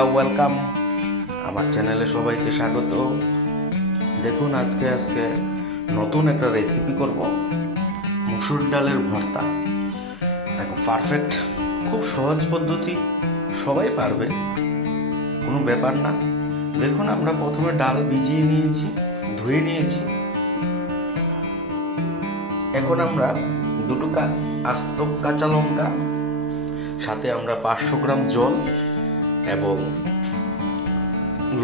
বন্ধুরা ওয়েলকাম আমার চ্যানেলে সবাইকে স্বাগত। দেখুন আজকে নতুন একটা রেসিপি করব, মুসুর ডালের ভর্তা। দেখো পারফেক্ট, খুব সহজ পদ্ধতি, সবাই পারবে, কোনো ব্যাপার না। দেখুন আমরা প্রথমে ডাল ভিজিয়ে নিয়েছি, ধুয়ে নিয়েছি। এখন আমরা দুটো আস্ত কাঁচা লঙ্কা, সাথে আমরা 500 গ্রাম জল এবং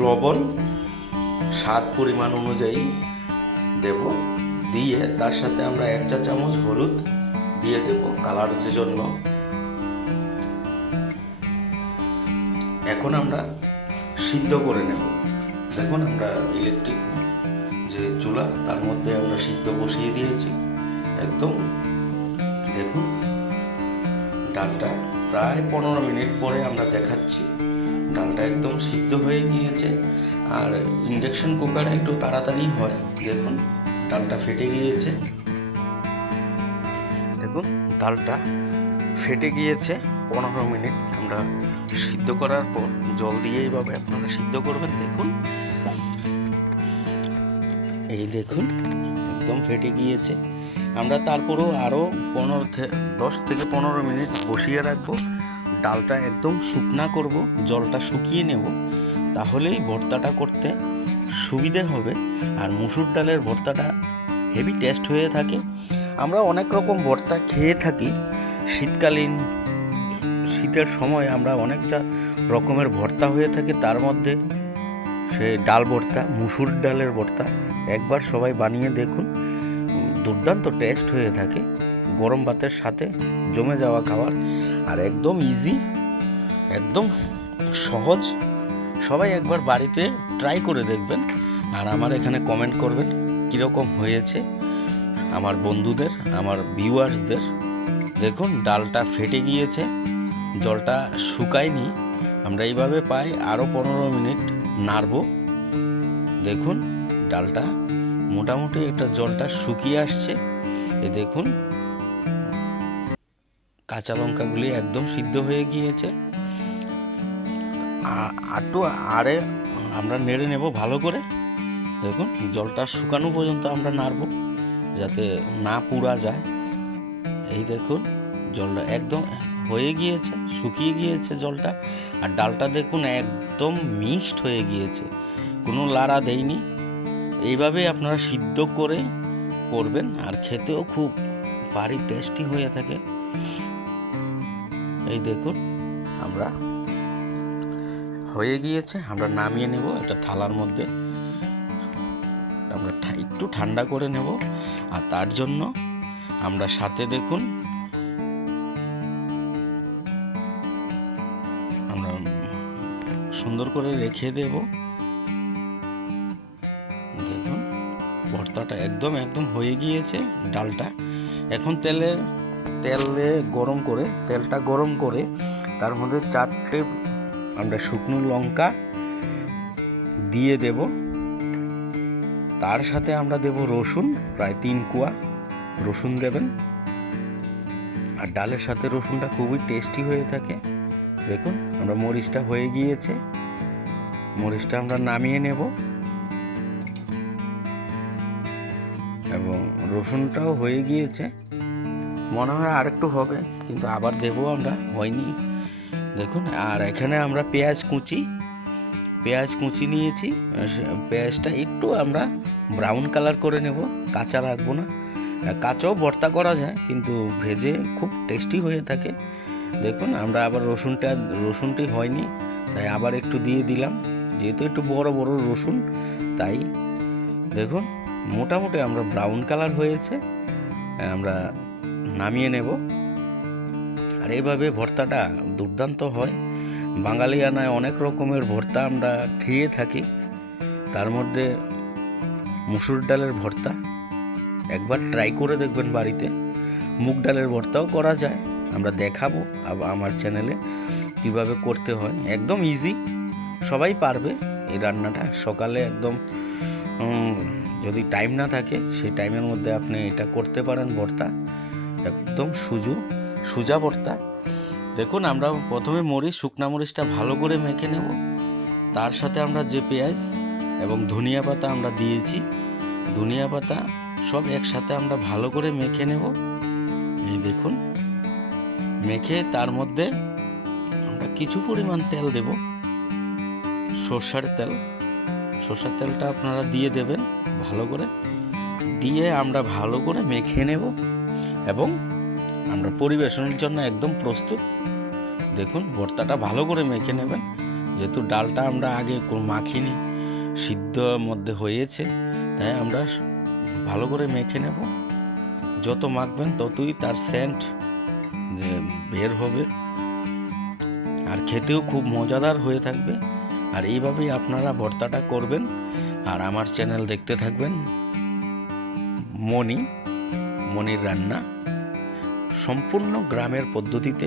লবণ স্বাদ পরিমাণ অনুযায়ী দেব, দিয়ে তার সাথে আমরা 1 চা চামচ হলুদ দিয়ে দেব কালারের জন্য। এখন আমরা সিদ্ধ করে নেব। দেখুন আমরা ইলেকট্রিক যে চুলা, তার মধ্যে আমরা সিদ্ধ বসিয়ে দিয়েছি একদম। দেখুন ডালটা প্রায় 15 মিনিট পরে আমরা দেখাচ্ছি, ডালটা একদম সিদ্ধ হয়ে গিয়েছে। আর ইন্ডাকশন কুকারে একটু তাড়াতাড়ি হয়। দেখুন ডালটা ফেটে গিয়েছে, দেখুন ডালটা ফেটে গিয়েছে। 15 মিনিট আমরা সিদ্ধ করার পর জল দিয়ে এইভাবে আপনারা সিদ্ধ করবেন। দেখুন এই দেখুন একদম ফেটে গিয়েছে। আমরা তারপরেও আরও 10 থেকে 15 মিনিট বসিয়ে রাখবো। ডালটা একদম শুকনা করব, জলটা শুকিয়ে নেব, তাহলেই ভর্তাটা করতে সুবিধে হবে। আর মুসুর ডালের ভর্তাটা হেভি টেস্ট হয়ে থাকে। আমরা অনেক রকম ভর্তা খেয়ে থাকি, শীতের সময় আমরা অনেক রকমের ভর্তা হয়ে থাকে। তার মধ্যে সে ডাল ভর্তা, মুসুর ডালের ভর্তা একবার সবাই বানিয়ে দেখুন, দুর্দান্ত টেস্ট হয়ে থাকে। গরম ভাতের সাথে জমে যাওয়া খাবার, আর একদম ইজি, একদম সহজ। সবাই একবার বাড়িতে ট্রাই করে দেখবেন, আর আমার এখানে কমেন্ট করবেন কীরকম হয়েছে আমার বন্ধুদের, আমার ভিউয়ার্সদের। দেখুন ডালটা ফেটে গিয়েছে, জলটা শুকায়নি। আমরা এইভাবে পাই আরও 15 মিনিট নাড়ব। দেখুন ডালটা মোটামুটি একটা জলটা শুকিয়ে আসছে। এ দেখুন কাঁচা লঙ্কাগুলি একদম সিদ্ধ হয়ে গিয়েছে। আরে আমরা নেড়ে নেব ভালো করে। দেখুন জলটা শুকানো পর্যন্ত আমরা নাড়ব, যাতে না পুড়া যায়। এই দেখুন জলটা একদম হয়ে গিয়েছে, শুকিয়ে গিয়েছে জলটা। আর ডালটা দেখুন একদম মিক্সড হয়ে গিয়েছে, কোনো লাড়া দেয়নি। এইভাবে আপনারা সিদ্ধ করে করবেন, আর খেতেও খুব ভারী টেস্টি হয়ে থাকে। এই দেখুন আমরা হয়ে গিয়েছে, আমরা নামিয়ে নেব একটা থালার মধ্যে। আমরা একটু ঠান্ডা করে নেব। আর তার জন্য আমরা সাথে দেখুন আমরা সুন্দর করে রেখে দেব। দেখুন ভর্তাটা একদম হয়ে গিয়েছে ডালটা। এখন তেলটা গরম করে তার মধ্যে 4টে আমরা শুকনো লঙ্কা দিয়ে দেব। তার সাথে আমরা দেব রসুন, প্রায় 3 কোয়া রসুন দেবেন। আর ডালের সাথে রসুনটা খুবই টেস্টি হয়ে থাকে। দেখুন আমরা মরিচটা হয়ে গিয়েছে, মরিচটা আমরা নামিয়ে নেব। এবং রসুনটাও হয়ে গিয়েছে, মনে হয় আরেকটু হবে, কিন্তু আবার দেবো আমরা, হয়নি। দেখুন আর এখানে আমরা পেঁয়াজ কুচি নিয়েছি। পেঁয়াজটা একটু আমরা ব্রাউন কালার করে নেব, কাঁচা রাখবো না। কাঁচাও ভর্তা করা যায়, কিন্তু ভেজে খুব টেস্টি হয়ে থাকে। দেখুন আমরা আবার রসুনটি হয়নি, তাই আবার একটু দিয়ে দিলাম, যেহেতু একটু বড় রসুন তাই। দেখুন মোটামুটি আমরা ব্রাউন কালার হয়েছে, আমরা নামিয়ে নেব। আর এইভাবে ভর্তাটা দুর্দান্ত হয়। বাঙালিয়ানায় অনেক রকমের ভর্তা আমরা খেয়ে থাকি, তার মধ্যে মুসুর ডালের ভর্তা একবার ট্রাই করে দেখবেন বাড়িতে। মুগ ডালের ভর্তাও করা যায়, আমরা দেখাবো আমার চ্যানেলে কীভাবে করতে হয়। একদম ইজি, সবাই পারবে এই রান্নাটা। সকালে একদম যদি টাইম না থাকে, সেই টাইমের মধ্যে আপনি এটা করতে পারেন ভর্তা। একদম সোজা ভর্তা। দেখুন আমরা প্রথমে শুকনা মরিচটা ভালো করে মেখে নেব, তার সাথে আমরা যে পেঁয়াজ এবং ধনিয়া পাতা আমরা দিয়েছি, ধনিয়া পাতা সব একসাথে আমরা ভালো করে মেখে নেব। এই দেখুন, মেখে তার মধ্যে আমরা কিছু পরিমাণ তেল দেব, সরষের তেলটা আপনারা দিয়ে দেবেন ভালো করে, দিয়ে আমরা ভালো করে মেখে নেব এবং আমরা পরিবেশনের জন্য একদম প্রস্তুত। দেখুন ভর্তাটা ভালো করে মেখে নেবেন, যেহেতু ডালটা আমরা আগে মাখিনি, সিদ্ধ মধ্যে হয়েছে, তাই আমরা ভালো করে মেখে নেব। যত মাখবেন ততই তার সেন্ট বের হবে আর খেতেও খুব মজাদার হয়ে থাকবে। আর এইভাবেই আপনারা ভর্তাটা করবেন আর আমার চ্যানেল দেখতে থাকবেন। মনির রান্না সম্পূর্ণ গ্রামের পদ্ধতিতে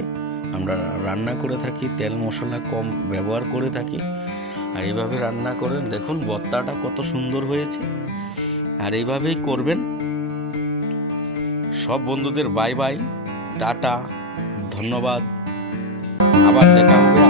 আমরা রান্না করে থাকি, তেল মশলা কম ব্যবহার করে থাকি। আর এইভাবে রান্না করেন, দেখুন ভর্তাটা কত সুন্দর হয়েছে। আর এইভাবেই করবেন। সব বন্ধুদের বাই বাই, টাটা, ধন্যবাদ। আবার দেখা হবে